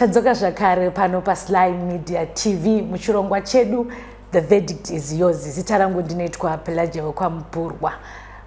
Tadzoka zvakare pano paSly Media TV muchirongwa chedu The Verdict is Yours. Zita rangu ndinoitwa Pelagia Wekwamupurwa.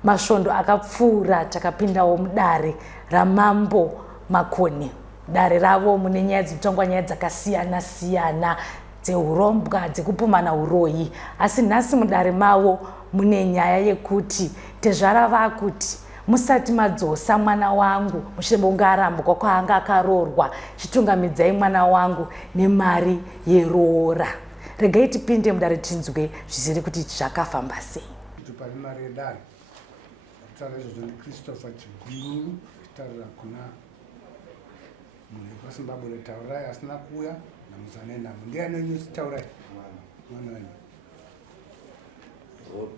Masvondo akapfuura takapindawo mudare raMambo Makoni. Dare ravo mune nyaya dzinotongwa nyaya dzakasiyana siyana dzehurombwa dzekupumana uroyi. Asi nhasi mudare mavo mune nyaya yekuti tezvara vakuti musati madzosa mwana wangu mushure mekunge arambuka kwaanga akaroorwa, chitungamidzai mwana wangu nemari yeroora. Regai tipinde mudare tinzwe zvizere kuti zvakafamba sei. Tupari mari yedare kutaura izvozvo ndi Christopher Chigururu kutaurira kuna munhu wekuZimbabwe retaurai asina kuuya namuzanenhamo. Ndiani nenyusi taurai mwana wenyu?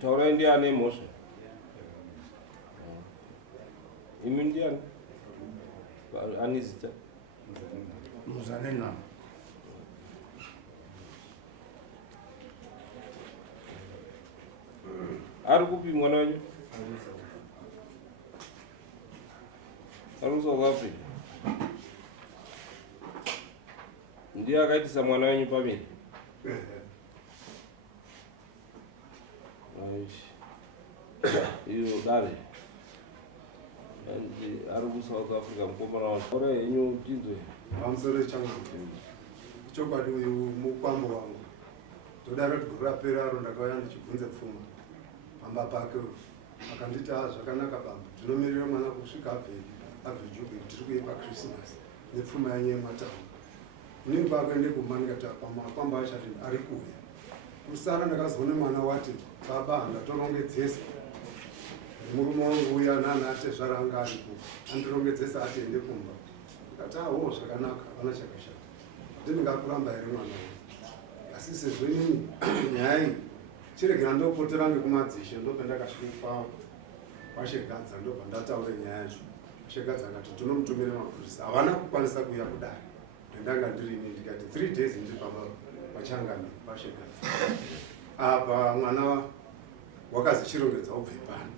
Taurai ndiani mhosva? Imi ndiani? Ani zita? Muzanenhamo. Ari kupi mwana wenyu? Ari South Africa. Ndiye akaitisa mwana wenyu pamini? Iyo dare. Ari South Africa mukomana wangu. Ore yenyu tinzwe. Pamusoro changu chokwadi uyu mukwambo wangu. Todaro kuti rapera aro ndakauya ndichibvunze pfuma pamba pake akanditi zvakanaka baba ndinomirira mwana kusvika abve Jubili tiri kuipa Christmas nepfuma yanyu yemataura. Inini pakaende kumba ndikati pamakwamba achati ari kuuya. Kusara ndakazoone mwana wati baba ndatorongedzesa murume wangu uya nanate zvaranga aripo andirongedzesa ati ende kumba. Ndikati awo zvakanaka hapana chakashata kuti ndingakuramba here mwana wangu. Asi sezvo inini nyaya iyi chiregera ndopotera ngekumadzishe ndopendakasvika kwashegadza ndobva ndataure nyaya yacho. Shegadza akati tinomutumira mapurisa havana kukwanisa kuuya kudare ndanga ndirini ndikati 3 days ndiri pachangani pashegadza. Apa mwana wakazi chirongedza ubve pano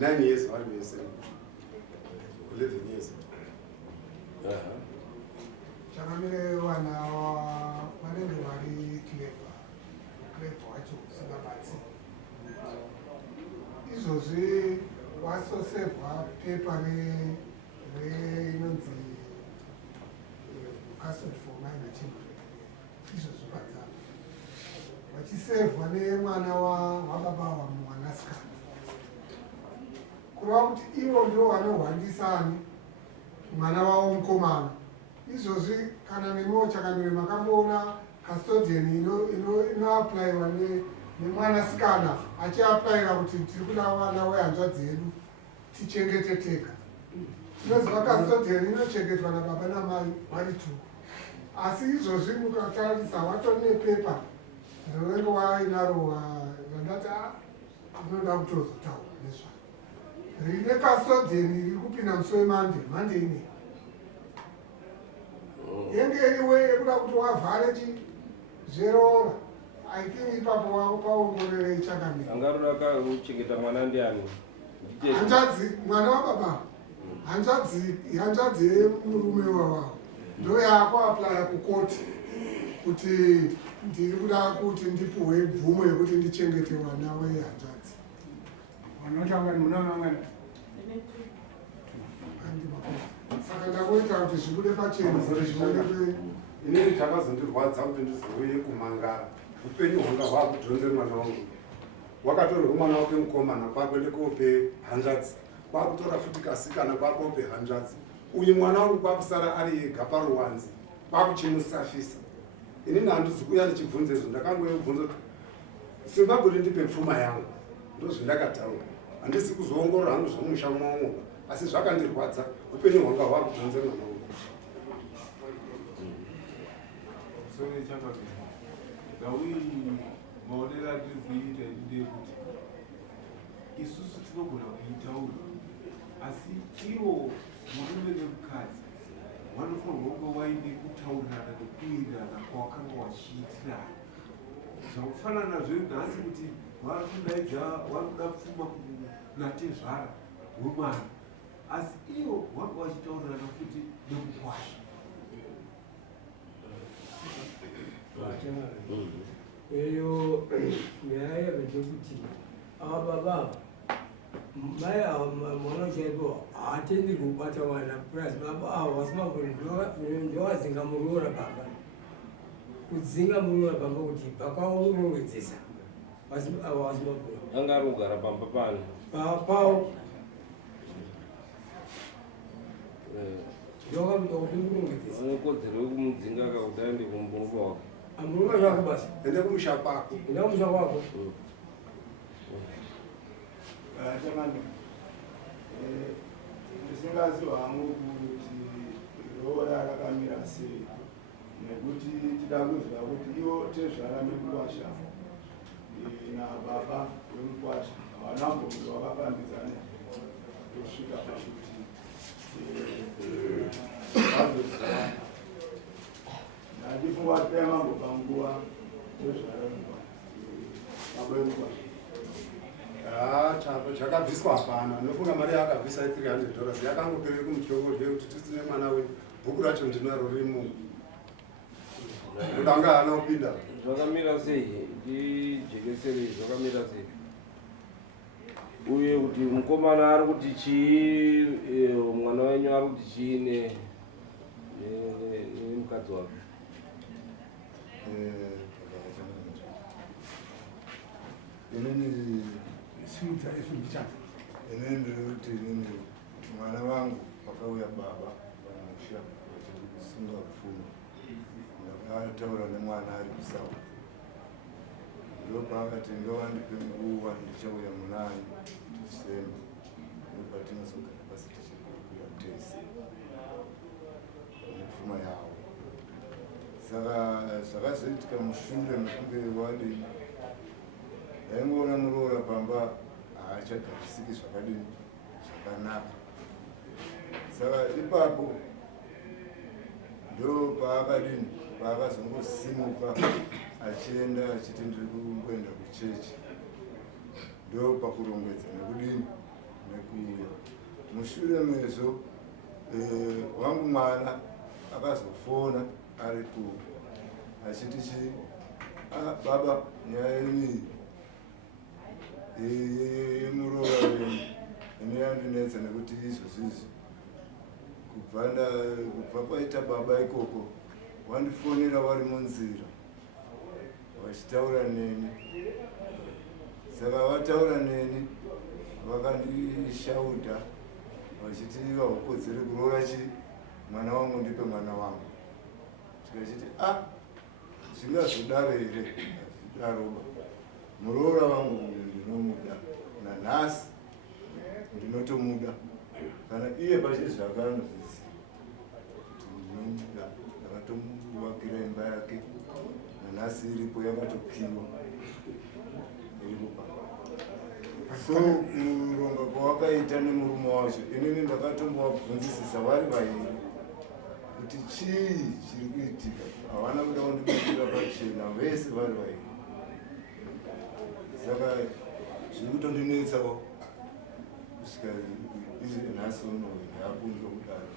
9 years vari vese 11 years. Chakamire vana vanenge vari clever wacho usingabatsi. Izvozvi wasosevha pepa inonzi custody for minor children. Izvozvi padzavo vachisevhwa nemwana wababa wamwanasikana. Kureva kuti ivo ndio vanohwandisa mwana wavo mukomana. Izvozvi kana nemiwo chakamire makamboona custodian inoaplaiwa nemwanasikana achiaplaira kuti tiri kuda vana wehanzvadzi yedu tichengete tega. Tinoziva custodian inochengetwa nababa namai vari tu. Asi izvozvi mukatarisa watori nepepa rinenge wainaro randati inoda kutozotaura nezvaro. Rine custodian iri kupinda musi weMonday ine yenge iriwe yekuda kuti wavhare zveroora. I think ipapo paongorere ichakamira. Angaroda kuchengeta mwana ndiani? Hanzvadzi mwana wababa. Hanzvadzi yemurume wawavo ndo yakuaplaya kukoti kuti ndiri kuda kuti ndipuhwe mvumo yekuti ndichengete mwana wehanzvadzi. Vanotanga munamangana. Saka ndakuita kuti zvibude pachena zvibude. Inini takazondirwadza kuti ndizouye kumangara. Upenyu hwanga hwakudhonze mwana wangu. Wakatorwa mwana wake mukomana kwakwende kope hanzvadzi. Kwakutora futi kasikana kwakope hanzvadzi. Uyu mwana wangu kwakusara ari ega paruwanzi. Kwakuchimusafisa. Inini handizi kuuya ndichibvunza izvo ndakangoibvunza kuti Zimbabwe ndipe pfuma yangu. Ndozvandakataura. Handisi kuzoongorora hangu zvomusha mwaomwo. Asi zvakandirwadza upenyu hwanga hwakudhonze mwana wangu. Sole chakabira. Gawi maonera ndikuita ndekuti isusu tinogona kuitaura asi iwo murume nemukadzi vanofanirwa kunge vaine kutaurirana nekuwirirana kwawakanga wachiitirana. Zvakafanana zvenhasi kuti vari kudaidza vari kuda pfuma kunatezvara wemwana asi iwo wanga wachitaurirana futi nekukwasha. Eyo nyaya yekuti ababa mai mwana chaipo hatendi kubata mwana plus baba wasimagoni ndowadzinga muroora baba kudzinga muroora baba kuti pakaurongedzesa wasimagoni anga ari kugara pamba pano papawo ndokamuta kuti murongedzesa ane kodzero yekumudzinga akakuti aende kumurume wako amurume zvako basa ende kumusha kwako enda kumusha kwako Jamani, ndisingaziwa hangu kuti roora rakamira sei nekuti tida kuziva kuti ivo tezvara mekukwasha nababa vemukwasha havana mbongo vakapambidzana kusvika pakuti vazozivana. Ndatifunga kuti daimambopa nguva tezvara baba vemukwasha. Zvakabviswa hapana. Ndofunga mari yakabvisa $300 yakangopera kumutyoko kuti tisine mwana we bhuku racho ndinaro rimo. Ndanga hana kupinda. Zvakamira sei? Ndijekesere zvakamira sei? Uye kuti mukomana ari kuti chii, mwana wenyu ari kuti chii nemukadzi wake? Inini ndiri kuti inini mwana wangu wakauya baba pamusha kusunga kupfuma ndakataura nemwana ari kusawa ndopaakati ngawandipe nguva ndichauya munani December ndopatinozogara pasi tichikurukuya tese nepfuma yavo. Saka zvakazoitika mushure mekunge wadini ndaingoona muroora pamba haachagarisiki zvakadini zvakanaka. Saka ipapo ndo paakadini paakazongosimuka achienda achiti ndiri kumboenda kuchechi. Ndo pakurongedza nekudini nekuuya. Mushure mezvo wangu mwana akazofona ari kure achiti chii, baba nyaya inii yemuroora wenyu ineyandinetsa nekuti izvozvizvi kubva kwaita baba ikoko wandifonera wari munzira vachitaura neni. Saka vataura neni vakandishaudha vachiti vahukodzere kuroora chii mwana wangu ndipe mwana wangu. Tikachiti zvingazodaro here azvidaroba muroora wangu ndinomuda nanhasi ndinotomuda kana iye pachezvake anozviziva kuti ndinomuda. Ndakatomuvakira imba yake nanhasi iripo yakatokiwa iripo pano. So kuronga kwawakaita nemurume wacho inini ndakatombovabvunzisisa vari vairi kuti chii chiri kuitika. Havana kuda kundibikira pachena vese vari vairi. Saka zviri kutondinetsawo kusvika izvi nhasi uno ndakunzwa kudaro.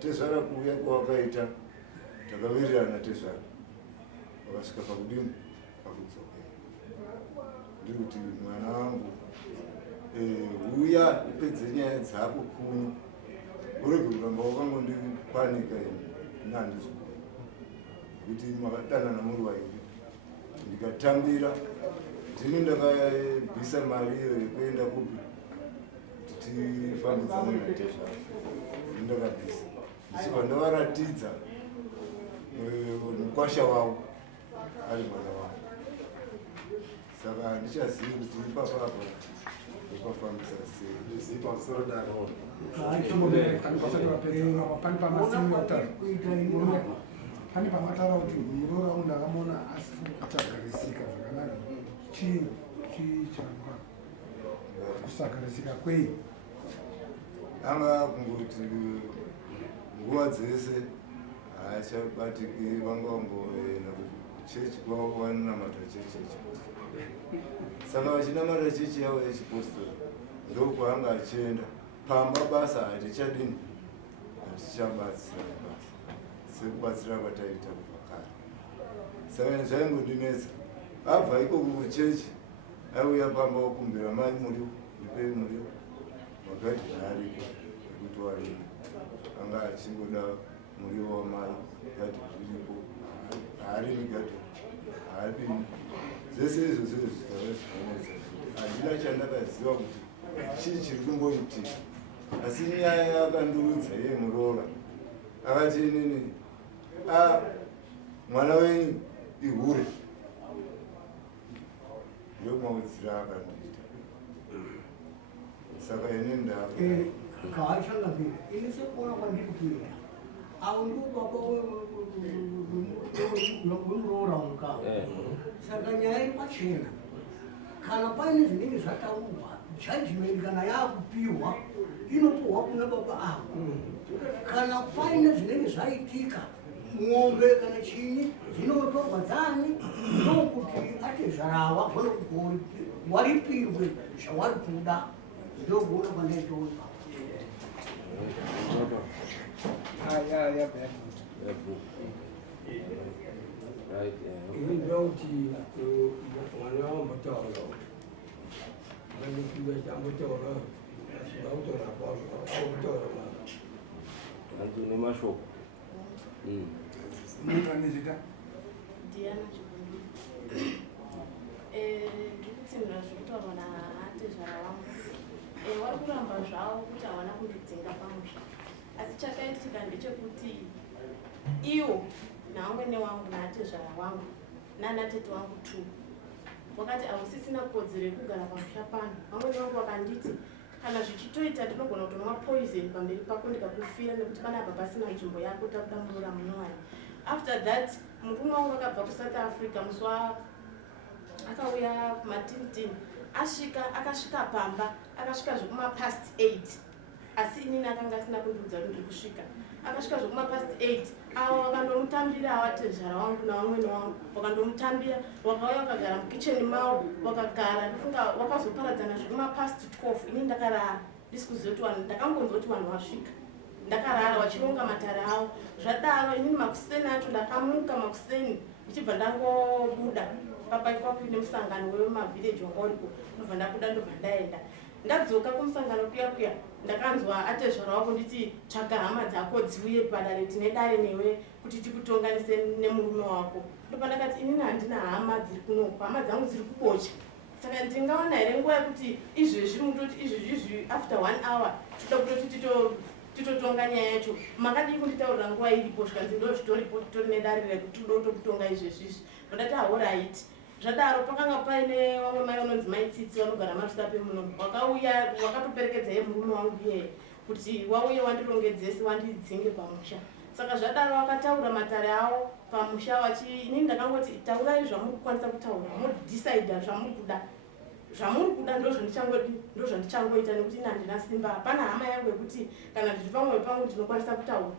Tezvara kuuya kwawakaita takawirirana tezvara wakasvika pakudini pakudzokera. Ndiri kuti mwana wangu uya upedze nyaya dzako kuno urege kuramba wakangondikwanika nandizvukuru kuti makadanana muri vairi. Ndikatambira ndini ndakabvisa mari iyo yekuenda kupi kuti tifambidzane natezvara ndakabvisa ndichibva ndavaratidza mukwasha wavo ari mwana wavo. Saka ndichazivi kuti ipapapo ndopafambisa sei. Pane pamataura kuti muroora undakamona asi achagarisika zvakanaka. Chii changa kusagarisika kwei? Anga kungoti nguva dzese haachabatiki vangangoenda chechi kwawanamata chechi yechipostori. Saka vachinamata chechi yavo yechipostori ndokwaanga achienda pamba basa hatichadini hatichabatsira basa sekubatsira kwataita kubva kare. Saka zvaingondinetsa abva ikoko kuchechi aiuya pamba okumbira mai muriwo ndipei muriwo magati haariko ekuti warimo anga achingoda muriwo wamai gati zviripo haarimi gati haadini zvese izvozvo zvitava zvinonetsa handina chandakaziva kuti chii chiri kumboitika. Asi nyaya akandiudza iye muroora akati inini mwana wenyu ihure ndomaudzira akandiita. Saka ini kaachangabira ini sekuona kwandikupinda au ndibaba wemuroora muka. Saka nyaya iri pachena kana paine zvinenge zvataurwa judgment kana yakupiwa inopiwa kuna baba avo. Kana paine zvinenge zvaitika mwombe kana chinyi dzinotorwa dzani ndokuti atezvarawa gona kuti waripirwe zvawari kuda ndokuona kwandaitoa. Ini dauti mwana wa mtaala. Bani kuja jambo taala. Sababu taala kwa mtaala. Antu ne mashoko. Mtu anizita Diana Chibundu. Ndikuti mnazvitaura naatezvara wangu. Vari kuramba zvavo kuti havana kundidzinga pamusha. Asi chakaitika ndechekuti iwo naamwene wangu naatezvara wangu naanatete wangu 2 wakati hausisina kodzero yekugara pamusha pano. Vamwene vangu vakanditi kana zvichitoita ndinogona kutonwa poison pamberi pako ndikakufira nekuti panapa pasina nzvimbo yako takudamburura munyowani. After that murume wangu akabva kuSouth Africa muswa akauya kumatinitini akasvika pamba akasvika zvekuma past 8 asi inini akanga asina kundiudza kuti ndiri kusvika. Akasvika zvekuma past 8 avo vakandomutambira avatezvara wangu navamwene wangu vakandomutambira wakauya wakagara mukicheni mavo wakagara ndifunga wakazoparadzana zvekuma past 12 ini ndakarara ndisikuziva kuti ndakangonzwa kuti vanhu vasvika ndakarara vachironga matare avo. Zvadaro inini makuseni acho ndakamuka makuseni ndichibva ndangobuda papa kwakuine musangano wemavhireji wanga uripo ndobva ndabuda ndobva ndaenda. Ndadzoka kumusangano kuya ndakanzwa atezvara wako nditi tsvaga hama dzako dziuye padare tine dare newe kuti tikutonganise nemurume wako. Ndobva ndakati inini handina hama dziri kunokwa, hama dzangu dziri kukocha. Saka ndingaona here nguva yekuti izvezvi mutoti izvezvi after 1 hour toda kutoti titotonga nyaya yacho. Makadii kunditaurira nguva iripo zvikanzi ndo zvitoripo titori nedare rekuti toda kutonga izvezvizvi. Ndati alright. Zvadaro pakanga paine vamwe mai vanonzi maitsitsi vanogara marutape muno wakauya wakatoperekedza ye murume wangu iye kuti wauye wandirongedzese wandidzinge pamusha. Saka zvadaro wakataura matare avo pamusha inini ndakangoti taurai zvamuri kukwanisa kutaura modecida zvamuri kuda ndozvandichangoita nekuti ina handina simba hapana hama yangu yekuti kana zviri pamwe pangu ndinokwanisa kutaura.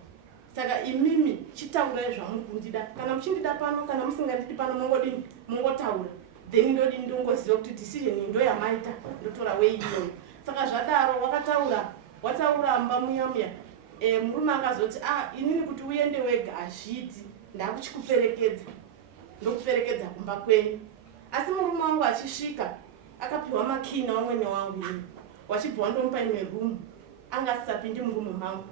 Saka imimi chitaurai zvamuri kundida kana muchindida pano kana musingandidi pano mongodini mongotaura then ndodini ndongoziva kuti decision ndo yamaita ndotora wei iyoyo. Saka zvadaro wataura mba muyamuya murume akazoti inini kuti uende wega hazviti ndakuchikuperekedza ndokuperekedza kumba kwenyu. Asi murume wangu achisvika akapiwa makii nawamwene wangu ini wachibva wandomupa imwe rumu anga asisapindi murume mangu.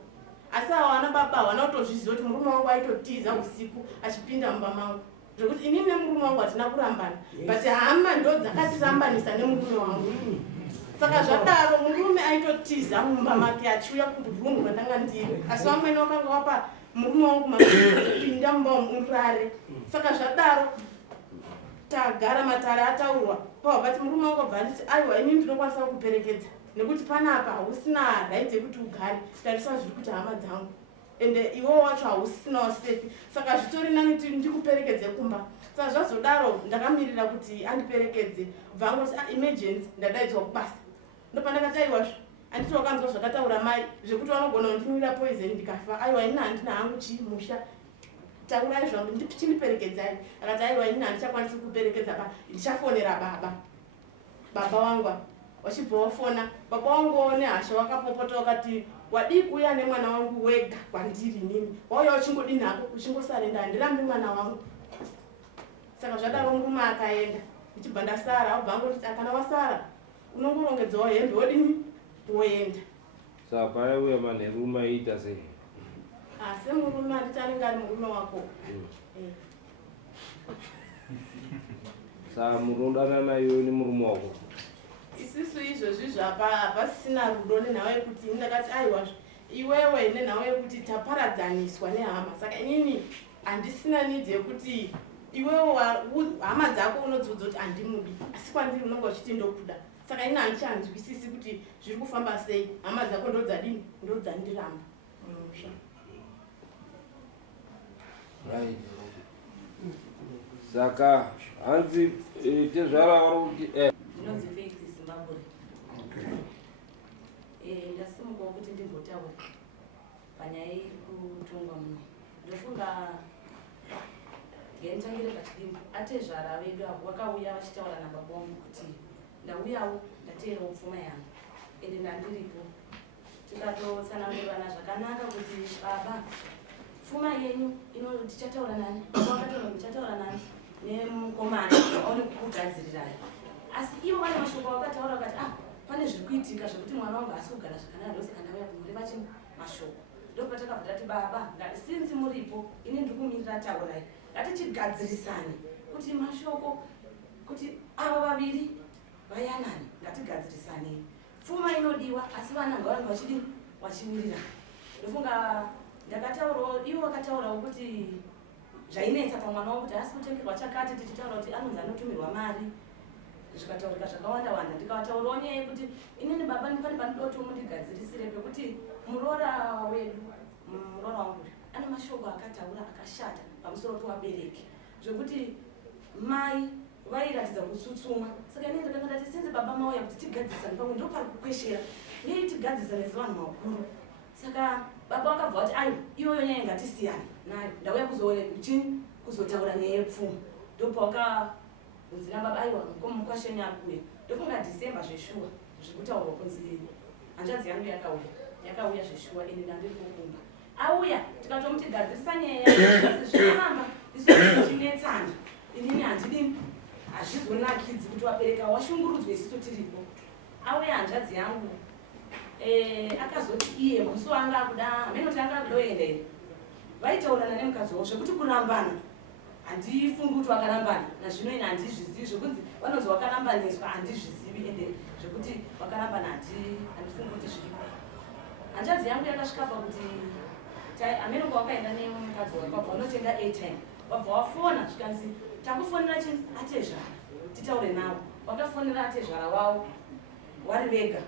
Asi hawana baba hawana kutozviziva kuti murume wangu aitotiza usiku achipinda mumba mangu zvekuti inini nemurume wangu hatina kurambana but hama ndo dzakatirambanisa nemurume wangu. Saka zvadaro murume aitotiza mumba make achiuya kurumu randanga ndiri asi vamwene wakanga wapa murume wangu mapinda mumba murare. Saka zvadaro tagara matare ataurwa pabati murume wangu abva anditi aiwa inini ndinokwanisa kukuperekedza nekuti panapa hausina right yekuti ugare tarisa zviri kuti hama dzangu ende iwo wacho hausinawo sefi. Saka zvitori nani ndikuperekedze kumba. Saka zvazodaro ndakamirira kuti andiperekedze bva angoti emergency ndadaidzwa kubasa. Ndopa ndakati aiwazvo handiti wakanzwa zvakataura mai zvekuti vanogona kundinwira poison ndikafa. Aiwa inini handina hangu chimusha taurai zvangu chindiperekedzai. Akati aiwa inini handichakwanisi kuperekedza pa, ndichafonera baba wangu. Wachibva wafona baba wangu nehasha wakapopota wakati wadii kuuya nemwana wangu wega kwandiri nini, wauya uchingodini hako uchingosarenda, handirambi mwana wangu. Saka zvadaro murume akaenda, ndichibva ndasara. Abva angoti kana wasara unongorongedzawo hembe wodini woenda. Saka paiuya manherume aiita sei? Semurume handiti anenge ari murume wako. Saka murodana iwe nemurume wako? Isisu izvozvizvo hapasisina rudo nenhau yekuti ndakati aiwa iwewe nenhau yekuti taparadzaniswa nehama. Saka inini handisina nidzi yekuti iwewe hama dzako unodzidza kuti handimudi, asi kwandiri unonga uchiti ndokuda. Saka ini handichanzwisisi kuti zviri kufamba sei. Hama dzako ndodzadini, ndodzandiramba mumusha. Right. Saka hanzi tezvara vari kuti ndinonzi Faith Zimbabwe. Ndasimukawo kuti ndimbotaura panyaya yekutongwa muno. Ndofunga ngenditangire pachidimbu atezvara vedu avo vakauya vachitaura nababa wangu kuti ndauyawo ndateerawo pfuma yangu ende ndandiripo. Tikatotsanangurirana zvakanaka kuti baba pfuma yenyu tichataura nani, wakataura muchataura nani nemukomana aone kukugadzirirayo. Asi ivo vane mashoko vakataura vakati pane zviri kuitika zvekuti mwana wangu asi kugara zvakanaka, ndosaka ndauya kumureva chini mashoko. Ndopatakabva tati baba sinzi muripo ini ndiri kumirira taurai, ngatichigadzirisane kuti mashoko kuti ava vaviri vayanani, ngatigadzirisane. Pfuma inodiwa asi vana ngavange vachidini vachiwirirana. Ndofunga ndakataurawo ivo vakataurawo kuti zvainetsa pamwana wangu kuti asi kutengerwa chakati, tichitaura kuti anonzi anotumirwa mari, zvikataurika zvakawanda wanda. Ndikavataurawo nyaya yekuti inini baba pane panodoti mundigadzirisire pekuti muroora wedu, muroora wangu ane mashoko akataura akashata pamusoro pevabereki zvekuti mai vairatidza kutsutsuma. Saka inini ndakanga ndati sinzi baba mauya kuti tigadzisane pamwe ndo pari kukweshera, yei tigadzisane sevanhu vakuru. Saka baba vakabva vati aiwa iyoyo nyaya ngatisiyane nayo, ndauya kuzochini kuzotaura nyaya yepfuma. Ndopavakabvunzira baba aiwa mukwashenyu ari kuuya. Ndofunga December zveshuwa zvikutaurwa kunzi hanzvadzi yangu yakauya zveshuwa ende ndandiri kukumba. Auya tikatomuti gadzirisa nyaya yake zvinoramba isochinetsana. Inini handidini hazvizonakidzi kuti wabereka washungurudzwa isusu tiripo. Auya hanzvadzi yangu akazoti iye musi wanga akuda hamenoti anga akudoenda ine vaitaurana nemukadzi wavo zvekuti kurambana handifungi kuti wakarambana nazvino ine handizvizivi, zvekunzi vanonzi wakarambaniswa handizvizivi ende zvekuti wakarambana handifungi kuti zviripo. Hanzvadzi yangu yakasvika pakuti hamenonga wakaenda nemukadzi wako wabva unotenga airtime, wabva wafona zvikanzi takufonera chini atezvara titaure navo. Wakafonera atezvara wavo vari vega,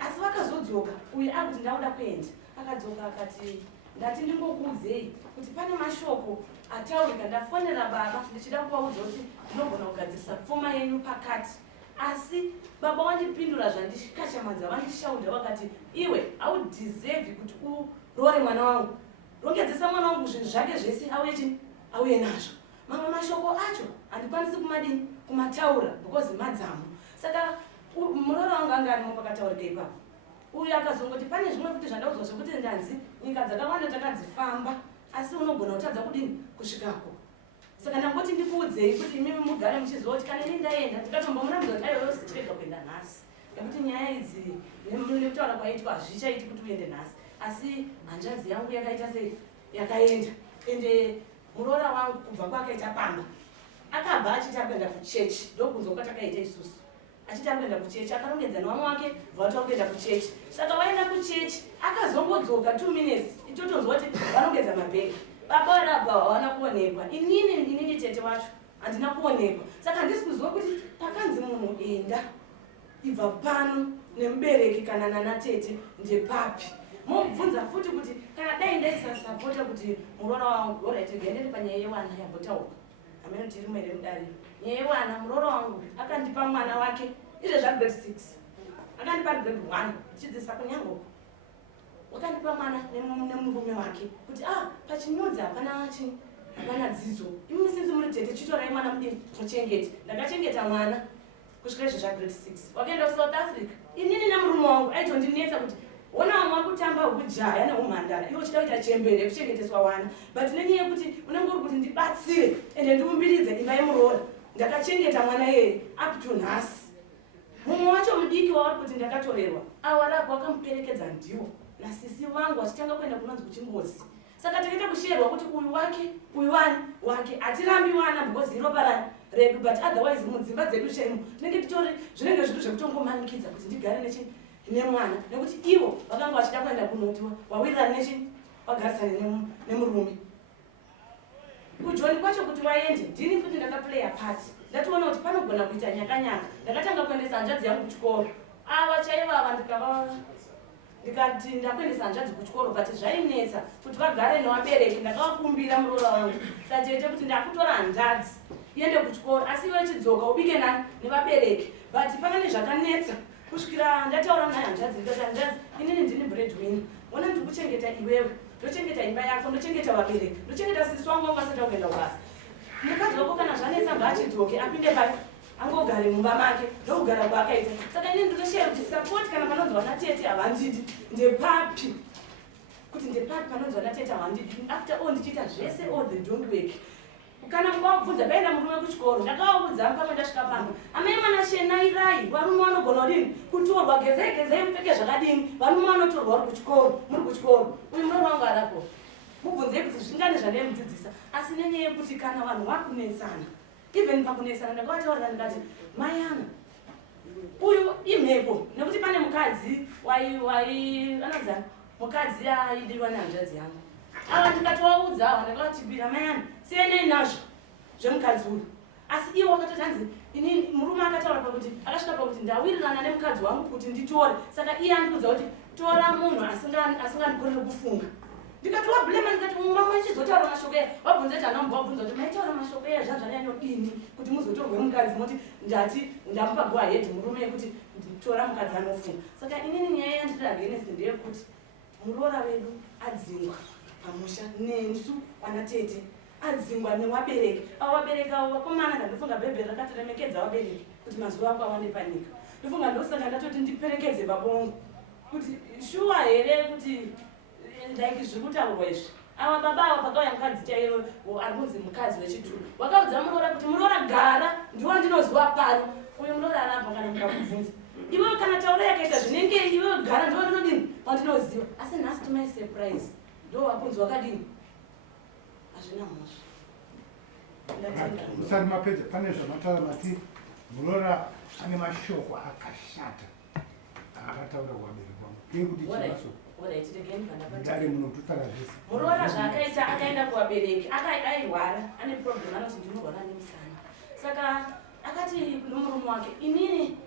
asi vakazodzoka uye akuti ndauda kuenda. Akadzoka akati ndati ndingokuudzei kuti pane mashoko ataurika, ndafonera baba ndichida kuvaudza kuti ndinogona kugadzirisa pfuma yenyu pakati. Asi baba wandipindura zvandikashamadza, vandishaudha vakati iwe haudhiservi kuti uroore mwana wangu, rongedzesa mwana wangu zvinhu zvake zvese auye nazvo. Mamwe mashoko acho handikwanisi kumataura because madzamu. Saka muroora wangu anga arimo pakataurika ipapo. Uyu akazongoti pane zvimwe futi zvandaudzwa zvekuti ndanzi nyika dzakawanda takadzifamba asi unogona kutadza kudini kusvikako. Saka ndangoti ndikuudzei kuti imimi mugare muchiziva kuti kana ini ndaenda ndikatombomuramidza kuti aiwa tirega kuenda nhasi, nekuti nyaya idzi nekutaura kwaitwa hazvichaiti kuti uende nhasi. Asi hanzvadzi yangu yakaita sei yakaenda, ende muroora wangu kubva kwakaita pamba akabva achiti akuenda kuchechi. Ndokunzwa kwatakaita isusu achiti akuenda kuchechi, akarongedza nevamwe wake vati akuenda kuchechi. Saka vaenda kuchechi akazongodzoka 2 minutes itotonzwa kuti varongedza mabhegi. Baba varabva havana kuonekwa, inini tete wacho handina kuonekwa. Saka handisi kuziva kuti pakanzi munhu enda ibva pano nemubereki kana nanatete ndepapi. Mobvunza futi kuti kana dai ndaisasapota kuti muroora wangu oraiti gaenderi panyaya yewana yambotaurwa amene tiri mwere mudariro. Nyaya yewana muroora wangu akandipa mwana wake izve zvagrade 6 akandipa grade 1 chidzidzisa kunyangoko. Wakandipa mwana nemurume wake kuti pachinyudzi hapana hapana dzidzo. Imi sinzi muri tete chitorai mwana mudini muchengete. Ndakachengeta mwana kusvika izvo zvagrade 6. Wakaenda kuSouth Africa. Inini nemurume wangu aitondinetsa kuti ona vamwe kutamba hukujaya neumhandara iwo uchida kuita chembere kuchengeteswa wana but nenyaya yekuti unenge uri kuti ndibatsire ende ndiumbiridze imba yemuroora ndakachengeta mwana iyeye up to nhasi. Mumwe wacho mudiki wauri kuti ndakatorerwa awarapo akamuperekedza ndiwo nasisi vangu achitanga kuenda kunonzi kuchimbozi. Saka takaita kusherwa kuti uyu wake uyu wake atirambi wana because ropa redu but otherwise mudzimba dzedu chemo tinenge titori zvinenge zvinhu zvekutongomanikidza kuti ndigare nemwana nekuti ivo vakanga vachida kuenda kunotiwa wawirira wagarisana nemurume. Kujoni kwacho kuti waende ndini futi ndakaplaya part ndationa kuti panogona kuita nyakanyaka. Ndakatanga kuendesa hanzvadzi yangu kuchikoro ava chaivava ndikati ndakuendesa hanzvadzi kuchikoro but zvainetsa kuti vagare nevabereki. Ndakavakumbira muroora wangu satete kuti ndakutora hanzvadzi iende kuchikoro asi iwe chidzoka ubike nevabereki but pana nezvakanetsa kusvikira ndataura naye hanzvadzi ndikati hanzvadzi inini ndini breadwinner ona ndiri kuchengeta iwewe ndochengeta imba yako ndochengeta vabereki ndochengeta sisi wangu wangu asati akuenda kubasa. Mukadzi wako kana zvanetsa ngaachidzoke apinde pai angogare mumba make ndokugara kwaakaita. Saka inini ndinoshaya kuti sapoti kana panonzi vana tete havandidi ndepapi kuti ndepapi panonzi vana tete havandidi after all ndichiita zvese all they don't work. Kana mukavabvunza paenda murume kuchikoro ndakavaudza pamwe ndasvika pano amai mwana shenairai varume vanogona kudini kutorwa gezei mupfeke zvakadini varume vanotorwa uri kuchikoro muri kuchikoro uyu muroora wangu arapo mubvunzei kuti zvingane zvandaimudzidzisa asi nenyaya yekuti kana vanhu vakunetsana even pakunetsana ndakavataurira ndikati mai ana uyu imhepo nekuti pane mukadzi anozana mukadzi aidiwa nehanzvadzi yangu ava ndikatovaudza ava ndakavachibira mai ana sienei nazvo zvemukadzi uyu asi iwo wakatoti hanzi inini murume akataura pakuti akasvika pakuti ndawirirana nemukadzi wangu kuti nditore saka iye andikudza kuti tora munhu asingandikorere kufunga. Ndikatova blema ndikati mumwe chizotaura mashoko eya wabvunza kuti anamba wabvunza kuti maitaura mashoko eya zvazvanyanyodini kuti muzotorwe mukadzi moti ndati ndamupa go ahead murume yekuti nditora mukadzi anofunga. Saka inini nyaya yandiri against ndeyekuti muroora wedu adzingwa pamusha nensu wana tete adzingwa nevabereki avo vabereki avo vakomana ndandofunga bhebheri rakati remekedza vabereki kuti mazuva ako awande panyika. Ndofunga ndosaka ndatoti ndiperekedze babongo kuti shuwa here kuti like zvikutaurwa izvi ava baba avo pakauya mukadzi chaivo ari kunzi mukadzi wechituru wakaudza muroora kuti muroora gara ndiwo ndinoziva pano uyu muroora arabva kana mukakubvunza iwe kana taura yakaita zvinenge iwe gara ndiwo ndinodini wandinoziva asi nhasi to my surprise ndo wakunzi wakadini hazvina mhosva. Musati mapedza pane zvamataura mati muroora ane mashoko akashata akataura kuvabereki vangu kei kuti chimashoko muroora zvaakaita akaenda kuvabereki airwara ane problem anoti ndinorwara nemusana saka akati nomurume wake inini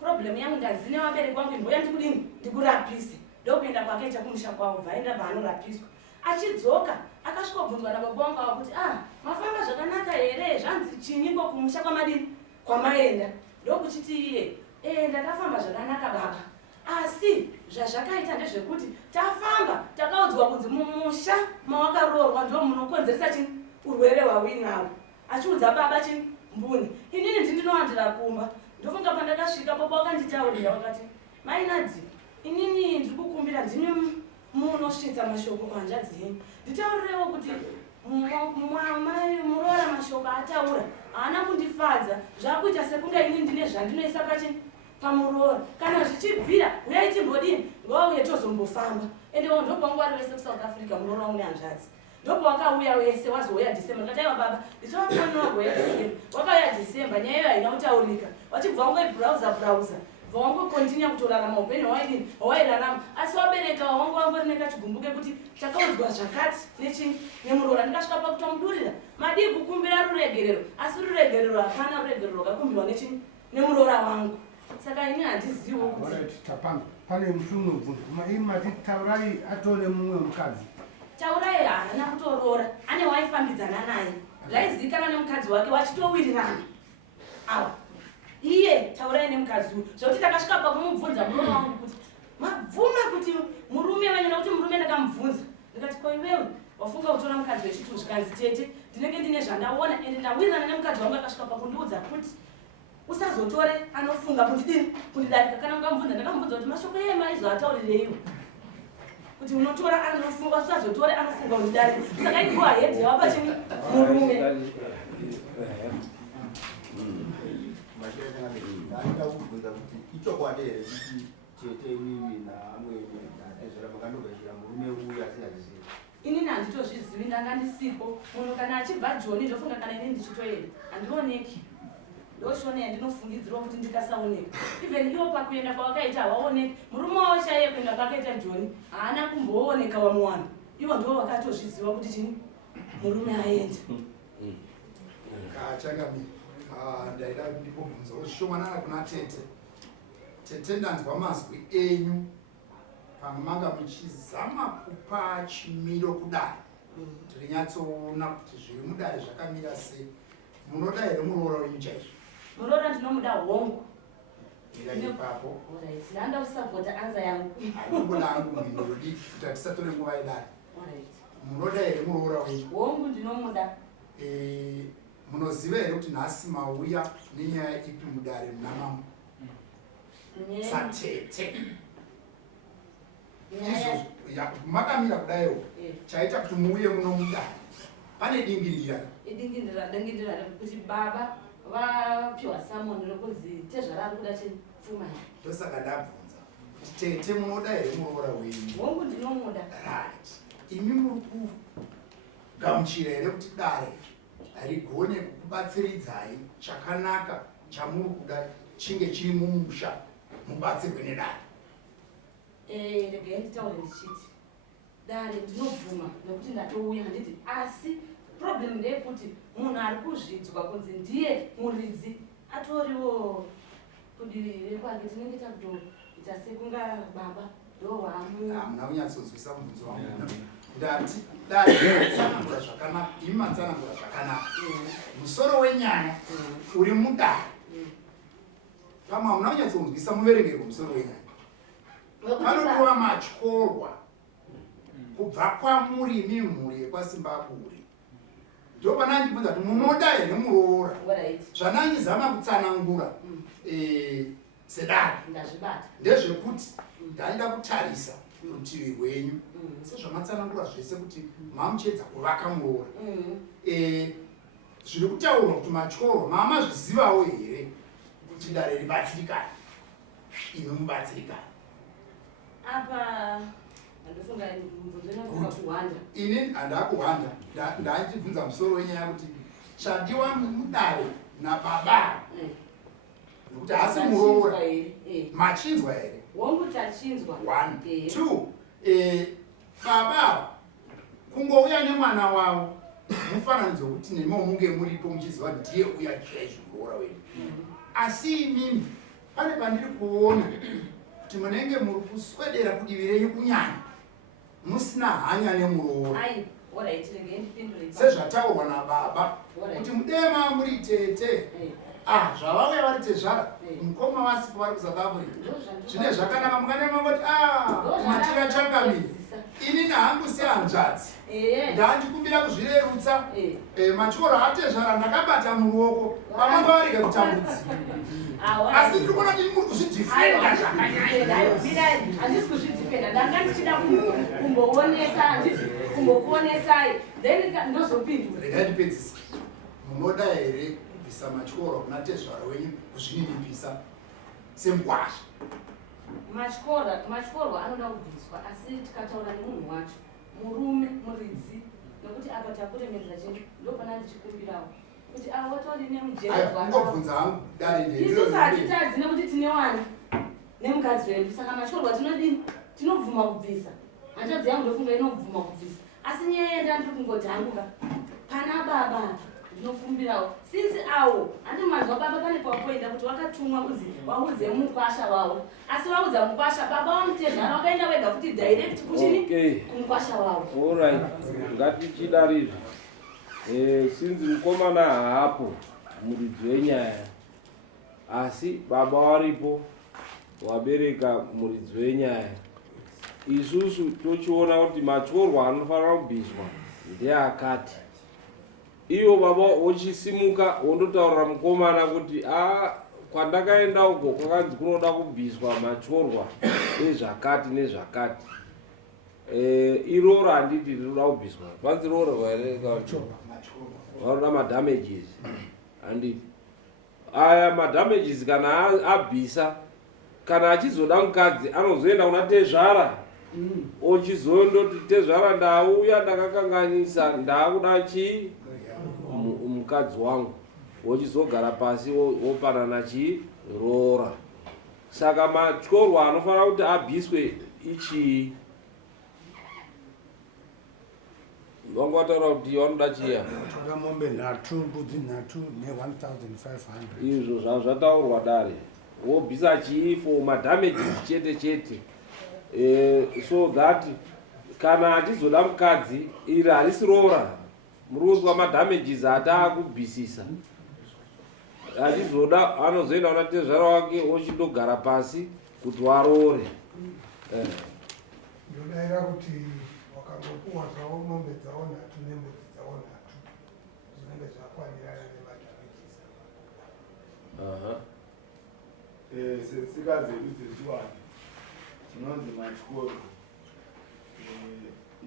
problem yangu ndazine vabereki vangu imboya ndikudini ndikurapise ndokuenda kwaakaita kumusha kwavo vaenda vaanorapiswa achidzoka akasvika kubvunzwa nababa vangu avo kuti mafamba zvakanaka here zvanzi chinyiko kumusha kwamadini kwamaenda ndokuchiti iye ndakafamba zvakanaka baba asi zvazvakaita ndezvekuti tafamba takaudzwa kunzi mumusha mawakaroorwa ndo munokonzeresa chini urwere hwawinawo achiudza baba chini mbuni inini ndinowandira kumba ndofunga pandakasvika popo wakanditaurira wakati mainadzi inini ndiri kukumbira ndini munosvitsa mashoko kuhanzvadzi yenyu nditaurirewo kuti muroora mashoko ataura haana kundifadza zvakuita sekunga inini ndine zvandinoisa pachini pamuroora kana zvichibvira uyai timbodini ngauye tozombofamba endewo ndopangwari wese kuSouth Africa muroora wangu nehanzvadzi ndopawakauya wese wazouya December ndikati aiwa baba ndichavafanira kuuya December wakauya December nyaya iyo haina kutaurika wachibva wangoibrowza wangokontinya kutorarama upenyu hwawaidini hwawairarama asi wabereka wangu ri nekachigumbu kekuti takaudzwa zvakati nechini nemuroora ndikasvika pakutomudurira madii kukumbira ruregerero asi ruregerero hapana ruregerero rwakakumbirwa nechini nemuroora wangu saka ini handiziwo kuti tapanga pane mushumo ubvunza imi mati taurai atore mumwe mukadzi taurai haana kutoroora ane waifambidzana naye zvaizivikanwa nemukadzi wake wachitowirirana awa iye taurai nemukadzi uyu zvokuti takasvika pakumubvunza murume wangu kuti mabvuma kuti murume wenyu nekuti murume ndakamubvunza ndikati ko iwewe wafunga kutora mukadzi wechitu zvikanzi tete ndinenge ndine zvandaona ende ndawirirana nemukadzi wangu akasvika pakundiudza kuti usazotore anofunga kundidarika kana mukamubvunza ndakamubvunza kuti mashoko emaizvataurireiwo kuti unotora anofunga usazotore anofunga kundidarika saka ikuwa hedhi yawapa chimwe murume ndaida kubvunza kuti ichokwadi here kuti tete imimi naamweni naezvera makandogashira murume uyu asingazivi inini handitozvizivi ndanga ndisipo munhu kana achibva joni ndofunga kana inini ndichitoenda handioneki ndoshona ndinofungidzirwa kuti ndikasaoneka even iwo pakuenda kwawakaita hawaoneki murume wavo chaiye kuenda kwakaita joni haana kumbooneka wamuwana ivo ndo vakatozviziva kuti chini murume aende kachakami ndaida ndikubvunzawo zvishomanana kuna tete ndanzwa mazwi enyu pamwe manga muchizama kupa chimiro kudai tiri nyatsoona kuti zviri mudai zvakamira sei munoda here muroora wenyu chaizvo muroora ndinomuda hongu ipapo ndanda kusapota anza yangu anombona angu minodi kuti hatisatore nguva idai munoda here muroora wenyu hongu ndinomuda munoziva here kuti nhasi mauya nenyaya ipi mudare muna mambo satete makamira kudaiwo chaita kuti muuye muno mudare pane dingindira kuti baba vapiwa samoni rokuzi tezvara ari kuda chipfuma ndosaka ndabvunza kuti tete munoda here muroora wenyu hongu ndinomuda right imi muri kugamuchira here kuti dare rigone kukubatsiridzai chakanaka chamuri kuda chinge chiri mumusha mubatsirwe nedare regai nditaure ndichiti dare ndinobvuma nekuti ndatouya handiti asi problem ndeyekuti munhu ari kuzvidzwa kunzi ndiye muridzi atoriwo kudiri rekwake tinenge takutoita sekunga baba hamuna kunyatsonzwisa mubvunzo wangu ndati dare matsanangura zvakanaka imi matsanangura zvakanaka musoro wenyaya uri mudare pamwe hamuna kunyatsonzwisa muverengeri wemusoro wenyaya panodiwa matyorwa kubva kwamuri mimhuri yekwaSimbabwe ndo panandibvunza kuti munoda here muroora zvananyizama kutsanangura sedare ndezvekuti ndaida kutarisa rutivi rwenyu sezvamatsanangura zvese kuti mamuchiedza kuvaka muroora zviri kutaurwa kuti matyorwa mamazvizivawo here kuti dare ribatsirikane imi mubatsirikane apa ndofunga mubvunzo kuhwanda ini handakuhwanda ndachibvunza musoro wenyaya kuti chadiwa mudare nababa nokuti hasi muroora machinzwa here hongu tachinzwa 1 2 baba kungouya nemwana wavo mufananidzo kuti nemo munge muripo muchiziva ndiye uya chaizvo muroora wenyu asi imimi pane pandiri kuona kuti munenge muri kuswedera kudivi renyu kunyanya musina hanya nemuroora sezvataurwa nababa kuti mudema muri tete zvavauya vari tezvara mukoma wasipo vari kuSouth Africa zvine zvakanaka munganemangoti matira changamiri ini nahangu sehanzvadzi ndanjikumbira kuzvirerutsa matyoro atezvara ndakabata muruoko pamanga varege kutambudzi asi ndiri kuona kuti muri kuzvidhifenda handisi kuzvidhifenda ndanga ndichida kumboonesa handisi kumbokuonesai then ndozopindura regai ndipedzisa munoda here kubvisa matyoro kuna tezvara wenyu kuzvininipisa semugwasha matyorwa anoda kubviswa asi tikataura nemunhu wacho murume muridzi nokuti apa takuremedza chinhu ndopana ndichikumbirawo kuti watori nemujengobvunza hangu isusu hatitadzi nekuti tine wani nemukadzi wedu saka matyorwa tinodini tinobvuma kubvisa hanzvadzi yangu ndofunga inobvuma kubvisa asi nyaya yenda ndiri kungoti hanguka pana baba ndinokumbirawo since awo handimanzwa baba pane pawapoenda kuti wakatumwa kuzi waudze mukwasha wavo asi waudza mukwasha baba wamutezvara wakaenda wega kuti direct kuchini kumukwasha wavo alright ngatichidarizve since mukomana haapo muridzi wenyaya asi baba waripo wabereka muridzi wenyaya isusu tochiona kuti matyorwa anofanira kubviswa ndeakati. Iyo baba wochisimuka wondotaurira mukomana kuti kwandakaenda uko kwakanzi kunoda kubviswa machorwa nezvakati nezvakati. Iroro handiti rinoda kubviswa. Kwanzi roro here vanoda madamages. Handiti. Aya madamages kana abvisa kana achizoda mukadzi anozoenda kuna tezvara ochizondoti tezvara ndauya ndakakanganisa ndakuda chii mukadzi wangu, wochizogara pasi wopanana chirora. Saka matyorwa anofanira kuti abviswe ichii vangataura kuti vanoda chiya mombe 3 mbudzi 3 ne 1500 izvo zvataurwa dare wobvisa chii for madamages chete chete. So that kana achizoda mukadzi iri harisi rora murunzwa madamages ataakubvisisa achizoda anozoenda kuna tezvara wake ochindogara pasi kuti warore. Ndodaira kuti wakangopuwa zvawo mombe dzawo 3 nembudzi dzawo 3 zvinenge zvakwanirana nemadamages. Setsika dzedu dzechivanhu dzinonzi matyoro,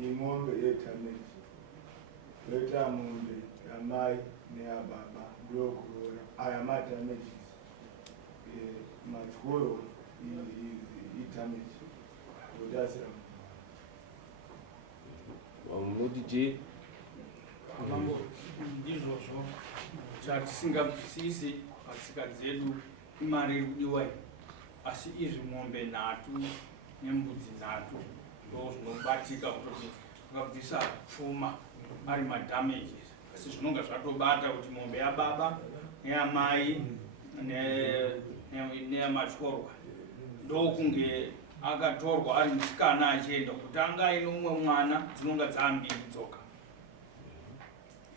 imombe yedamaji, yoita mombe yamai neyababa ndokurora. Aya madamages. Matyoro idamaji odasira munoti chii ndizvozvo zvatisingabvisisi patsika dzedu imari iri kudiwa asi izvi mombe 3 nembudzi 3 ndo zvinobatika kutoti vakabvisa pfuma ari madamages, asi zvinonga zvatobata kuti mombe yababa neyamai neyamatyorwa ndokunge akatorwa ari musikana achienda kutanga aine umwe mwana dzinonga dzambiri dzoka.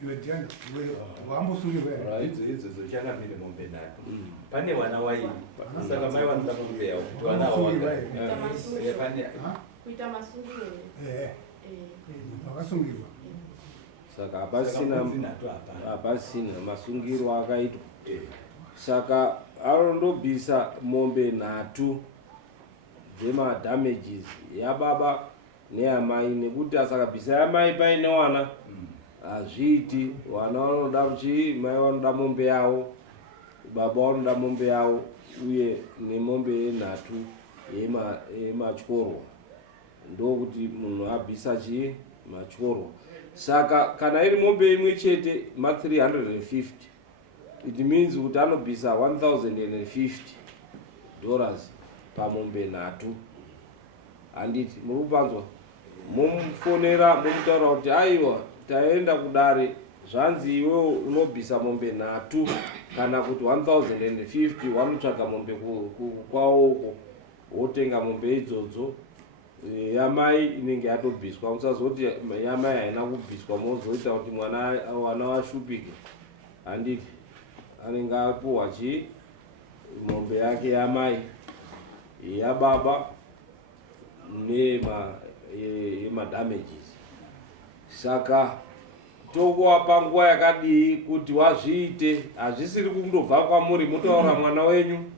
Iwe Diana, iwe wambosungirwa idzodzo changamire mombe 3 pane vana waini saka mai vanoda mombe yavo kuti vana kuita masungiro vakasungirwa saka hapasina masungiro akaitwa. Saka anondobvisa mombe 3 dzemadamages yababa neyamai nekuti asakabvisa yamai paine wana hazviiti. Wana vanoda chii, mai vanoda mombe yavo, baba vanoda mombe yavo uye nemombe 3 yematyorwa ndokuti munhu abvisa chii matyorwa. Saka kana iri mombe imwe chete ma350 it means kuti anobvisa $1050 pamombe 3. Handiti muri kupanzwa, mumufonera mumutaura kuti aiwa taenda kudare zvanzi iwe unobvisa mombe 3 kana kuti $1050 wanotsvaga mombe kwawo uko wotenga mombe idzodzo. Yamai inenge yatobviswa, musazoti yamai haina kubviswa mozoita kuti wana washupike. Handiti anenge apuwa chii mombe yake yamai yababa nemadamages. Saka tokuwapa nguva yakadii kuti wazviite, hazvisiri kundobva kwamuri motaura mwana wenyu,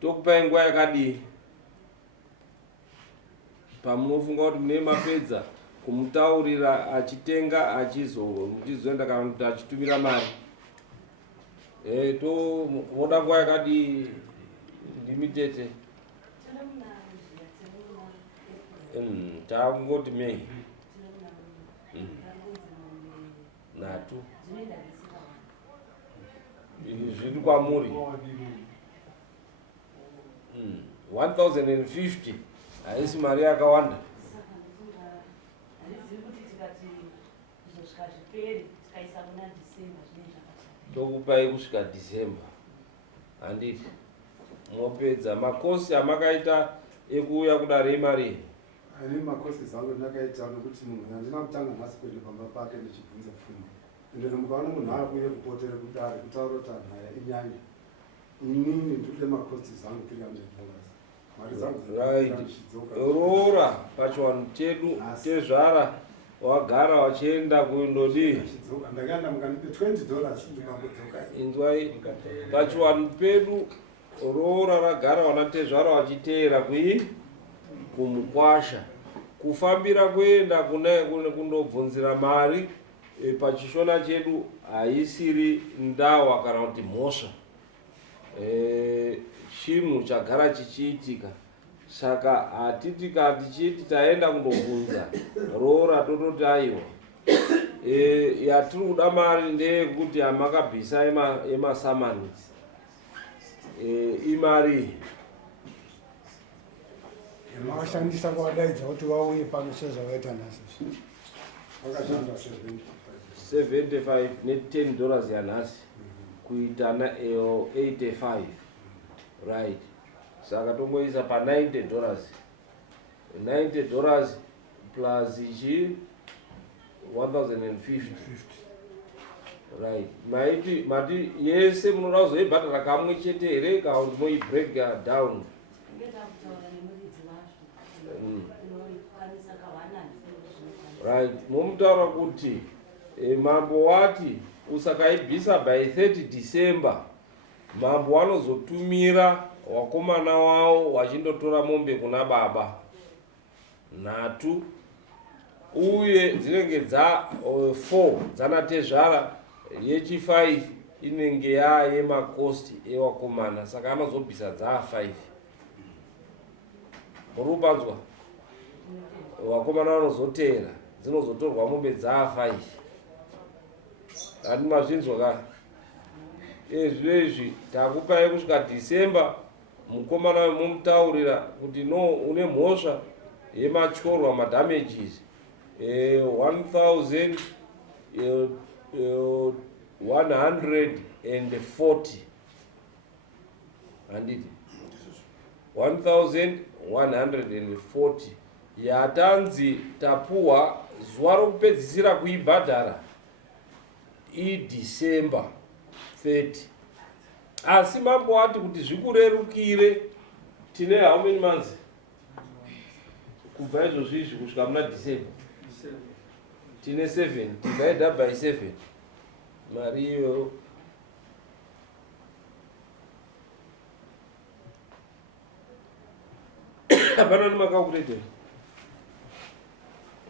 tokupai nguva yakadii pamunofunga kuti mune mapedza kumutaurira achitenga muchizoenda kana kuti achitumira mari. Moda nguva yakadii ndimitete takungoti mei 3 zviri kwamuri 1050 haisi mari yakawanda. Tokupai kusvika December. Handiti mopedza makosi amakaita ekuuya kudare imari. Ani makosi zangu ndakaita nokuti munhu handina kutanga nhasi kuenda pamba pake ndichibvunza pfuma. Ende mukaona munhu akuye kupotere kudare kutaura kuti nhaya inyanya. Inini ndikude makosi zangu $300. Mari zangu right. Rora pachiwanhu chedu tezvara wagara wachienda kuindodi ndakaenda mukandipe $20 ndikambodzoka inzwai pachiwanhu pedu roora ragara vanatezvara vachiteera kumukwasha kufambira kuenda kundobvunzira mari pachishona chedu haisiri ndawa kana kuti mhosva chinhu chagara chichiitika saka hatiti kana tichiti taenda kundobvunza roora tototi aiwa yatiri kuda mari ndeyekuti hamakabvisa emasamanisi imari makashandisa kuvadaidza kuti vauye pano sezvavaita nhasi vakashanda 75 ne$10 yanhasi kuita $85 right saka tongoisa pa $90 $90 plus ichi 1050 right mati yese munoda kuzoibhadhara kamwe chete here kana kuti moibreak down right momutaura kuti mambo wati usakaibvisa by 30 December mambo wanozotumira wakomana wavo wachindotora mombe kuna baba nhatu uye dzinenge 4 dzanatezvara yechi5 inenge yemakosti ewakomana saka anozobvisa 5 murubanzwa wakomana vanozoteera dzinozotorwa mombe 5 handi mazvinzwa ka ezvi takupai kusvika December mukomana wemumutaurira kuti no une mhosva yemachorwa madamages 1140 handiti 1140 yatanzi tapuwa zuva rokupedzisira kuibhadhara iDecember 30 asi mambo wati kuti zvikurerukire tine how many months kubva izvozvizvi kusvika muna December tine 7 divided by 7 mari iyoyo hapana nemakakuletera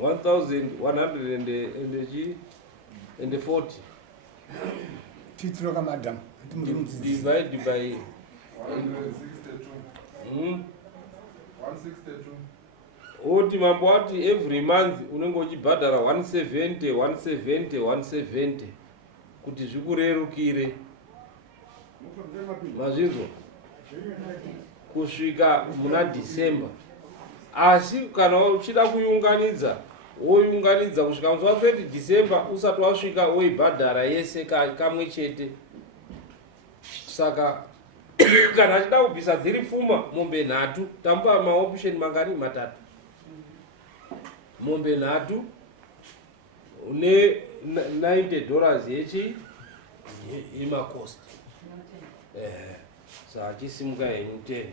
1140 titinoka madam divide by 162 oti mambo wati every month unenge uchibhadhara 170 kuti zvikurerukire mazvinzwa kusvika muna December asi kana uchida kuiunganidza woiunganidza kusvika musi wa30 December usati wasvika woibhadhara yese kamwe chete saka kana achida kubvisa dziri pfuma mombe nhatu tamupa maoption mangani matatu mombe nhatu une $90 yechi imakosti saka achisimuka henyu 10